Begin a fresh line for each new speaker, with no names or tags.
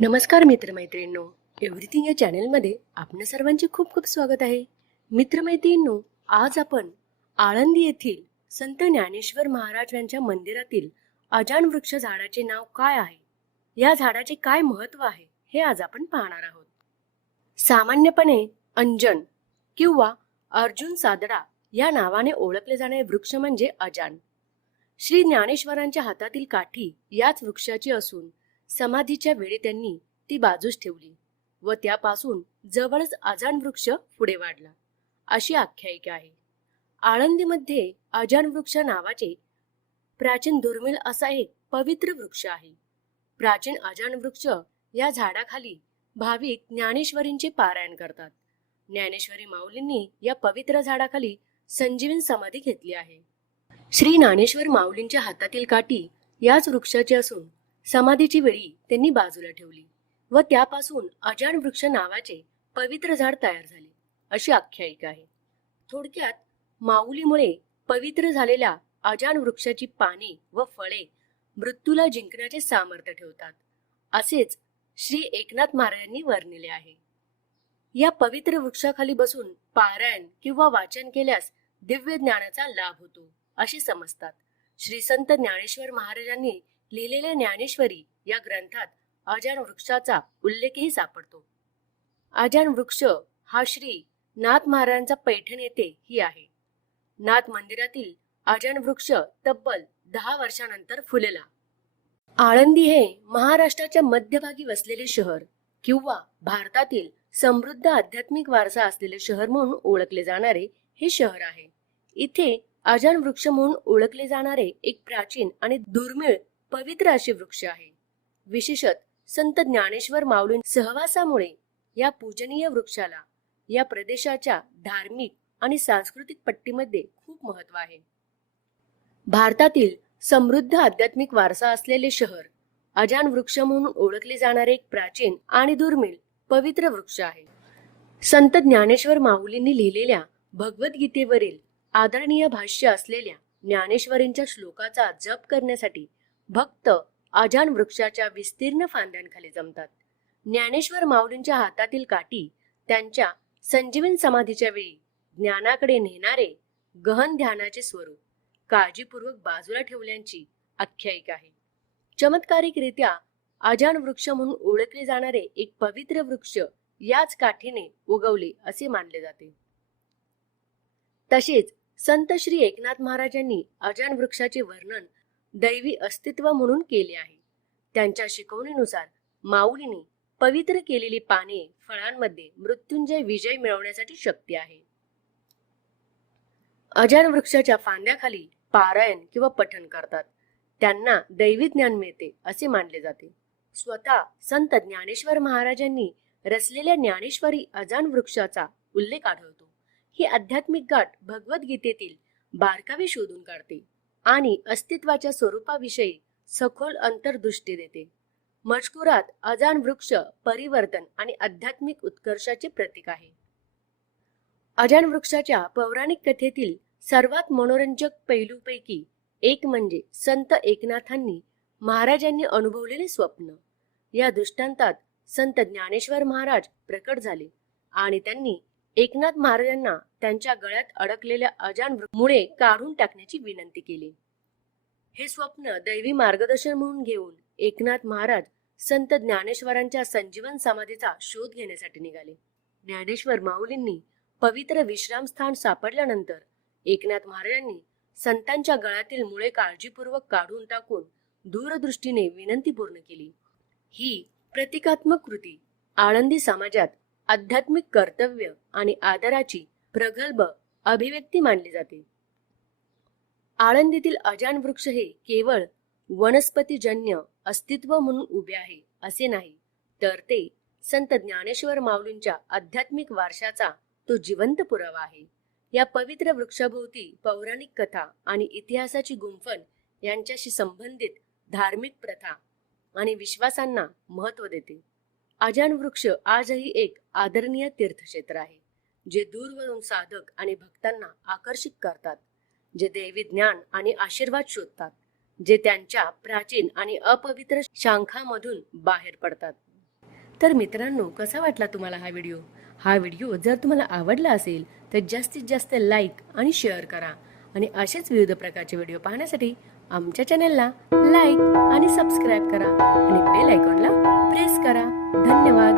नमस्कार मित्रमैत्रिणींनो. एव्हरीथिंग या चॅनेलमध्ये आपल्या सर्वांचे खूप खूप स्वागत आहे. मित्रमैत्रिणींनो आज आपण आळंदी येथील संत ज्ञानेश्वर महाराज यांच्या मंदिरातील अजान वृक्ष झाडाचे नाव काय आहे? या झाडाचे काय महत्त्व आहे? हे आज आपण पाहणार आहोत. सामान्यपणे अंजन किंवा अर्जुन सादडा या नावाने ओळखले जाणारे वृक्ष म्हणजे अजान श्री ज्ञानेश्वरांच्या हातातील काठी याच वृक्षाची असून समाधीच्या वेळी त्यांनी ती बाजूस ठेवली व त्यापासून जवळच अजान वृक्ष पुढे वाढला. अशी आख्यायिका आहे. आळंदीमध्ये अजान वृक्ष नावाचे प्राचीन दुर्मिळ असा एक पवित्र वृक्ष आहे. प्राचीन अजान वृक्ष या झाडाखाली भाविक ज्ञानेश्वरींचे पारायण करतात. ज्ञानेश्वरी माऊलींनी या पवित्र झाडाखाली संजीवन समाधी घेतली आहे. श्री ज्ञानेश्वर माऊलींच्या हातातील काठी याच वृक्षाची असून समाधीची वेळी त्यांनी बाजूला ठेवली व त्यापासून अजाण वृक्ष नावाचे पवित्र झाड तयार झाले अशी आख्यायिका आहे. थोडक्यात माऊलीमुळे पवित्र झालेल्या अजान वृक्षाची पाने व फळे मृत्यूला जिंकण्याचे सामर्थ्य ठेवतात असेच श्री एकनाथ महाराजांनी वर्णिले आहे. या पवित्र वृक्षाखाली बसून पारायण किंवा वाचन केल्यास दिव्य ज्ञानाचा लाभ होतो असे समजतात. श्री संत ज्ञानेश्वर महाराजांनी लिहिलेल्या ज्ञानेश्वरी या ग्रंथात अजान वृक्षाचा उल्लेखही सापडतो. अजान वृक्ष हा श्री नाथ महाराजांचा पैठण येथे ही आहे. नाथ मंदिरातील अजान वृक्ष तब्बल दहा वर्षानंतर फुलेला. आळंदी हे महाराष्ट्राच्या मध्यभागी वसलेले शहर किंवा भारतातील समृद्ध आध्यात्मिक वारसा असलेले शहर म्हणून ओळखले जाणारे हे शहर आहे. इथे अजान वृक्ष म्हणून ओळखले जाणारे एक प्राचीन आणि दुर्मिळ पवित्र असे वृक्ष आहे. विशेषत संत ज्ञानेश्वर माऊलीं सहवासामुळे या पूजनीय वृक्षाला या प्रदेशाच्या धार्मिक आणि सांस्कृतिक पट्टीमध्ये खूप महत्त्व आहे. भारतातील समृद्ध आध्यात्मिक वारसा असलेले शहर अजान वृक्ष म्हणून ओळखले जाणारे एक प्राचीन आणि दुर्मिळ पवित्र वृक्ष आहे. संत ज्ञानेश्वर माऊलींनी लिहिलेल्या भगवद्गीतेवरील आदरणीय भाष्य असलेल्या ज्ञानेश्वरींच्या श्लोकाचा जप करण्यासाठी भक्त अजान वृक्षाच्या विस्तीर्ण फांद्यांखाली जमतात. ज्ञानेश्वर माऊलींच्या हातातील काठी त्यांच्या संजीवन समाधीच्या वेळी ज्ञानाकडे नेणारे गहन ध्यानाचे स्वरूप काळजीपूर्वक बाजूला ठेवल्याची आख्यायिका आहे. चमत्कारिकरित्या अजान वृक्ष म्हणून ओळखले जाणारे एक पवित्र वृक्ष याच काठीने उगवले असे मानले जाते. तसेच संत श्री एकनाथ महाराजांनी अजान वृक्षाचे वर्णन दैवी अस्तित्व म्हणून केले आहे. त्यांच्या शिकवणीनुसार माऊलीने पवित्र केलेली पाने फळांमध्ये मृत्युंजय विजय मिळवण्यासाठी शक्ती आहे. अजान वृक्षाच्या फांद्याखाली पारायण किंवा पठण करतात. त्यांना दैवी ज्ञान मिळते असे मानले जाते. स्वतः संत ज्ञानेश्वर महाराजांनी रचलेल्या ज्ञानेश्वरी अजान वृक्षाचा उल्लेख आढळतो. ही आध्यात्मिक गाठ भगवद्गीतेतील बारकावे शोधून काढते. आणि अस्तित्वाच्या स्वरूपाविषयी सखोल अंतर्दृष्टी देते. मजकुरात अजान वृक्ष परिवर्तन आणि आध्यात्मिक उत्कर्षाचे प्रतीक आहे. अजान वृक्षाच्या पौराणिक कथेतील सर्वात मनोरंजक पैलूपैकी एक म्हणजे संत एकनाथांनी महाराजांनी अनुभवलेले स्वप्न. या दृष्टांतात संत ज्ञानेश्वर महाराज प्रकट झाले आणि त्यांनी एकनाथ महाराजांना त्यांच्या गळ्यात अडकलेल्या अजान मुळे काढून टाकण्याची विनंती केली. हे स्वप्न दैवी मार्गदर्शन म्हणून घेऊन एकनाथ महाराज संत ज्ञानेश्वरांच्या संजीवन समाधीचा शोध घेण्यासाठी निघाले. ज्ञानेश्वर माऊलींनी पवित्र विश्रामस्थान सापडल्यानंतर एकनाथ महाराजांनी संतांच्या गळ्यातील मुळे काळजीपूर्वक काढून टाकून दूरदृष्टीने विनंती पूर्ण केली. ही प्रतिकात्मक कृती आळंदी समाजात आध्यात्मिक कर्तव्य आणि आदराची प्रगल्भ अभिव्यक्ती मानली जाते. आळंदीतील अजान वृक्ष हे केवळ वनस्पतीजन्य अस्तित्व म्हणून उभे आहे असे नाही तर ते संत ज्ञानेश्वर माऊलींच्या आध्यात्मिक वारशाचा तो जिवंत पुरावा आहे. या पवित्र वृक्षाभोवती पौराणिक कथा आणि इतिहासाची गुंफण यांच्याशी संबंधित धार्मिक प्रथा आणि विश्वासांना महत्त्व देते. अजान वृक्ष आजही एक आदरणीय तीर्थक्षेत्र आहे जे दूरवरून साधक आणि भक्तांना आकर्षित करतात जे दैवी ज्ञान आणि आशीर्वाद शोधतात जे त्यांच्या प्राचीन आणि अपवित्र शांखामधून बाहेर पडतात. तर मित्रांनो कसा वाटला तुम्हाला हा व्हिडिओ? हा व्हिडिओ जर तुम्हाला आवडला असेल तर जास्तीत जास्त लाईक आणि शेअर करा आणि असेच विविध प्रकारचे व्हिडिओ पाहण्यासाठी आमच्या चॅनलला लाईक आणि सबस्क्राईब करा आणि बेल आयकॉनला प्रेस करा. धन्यवाद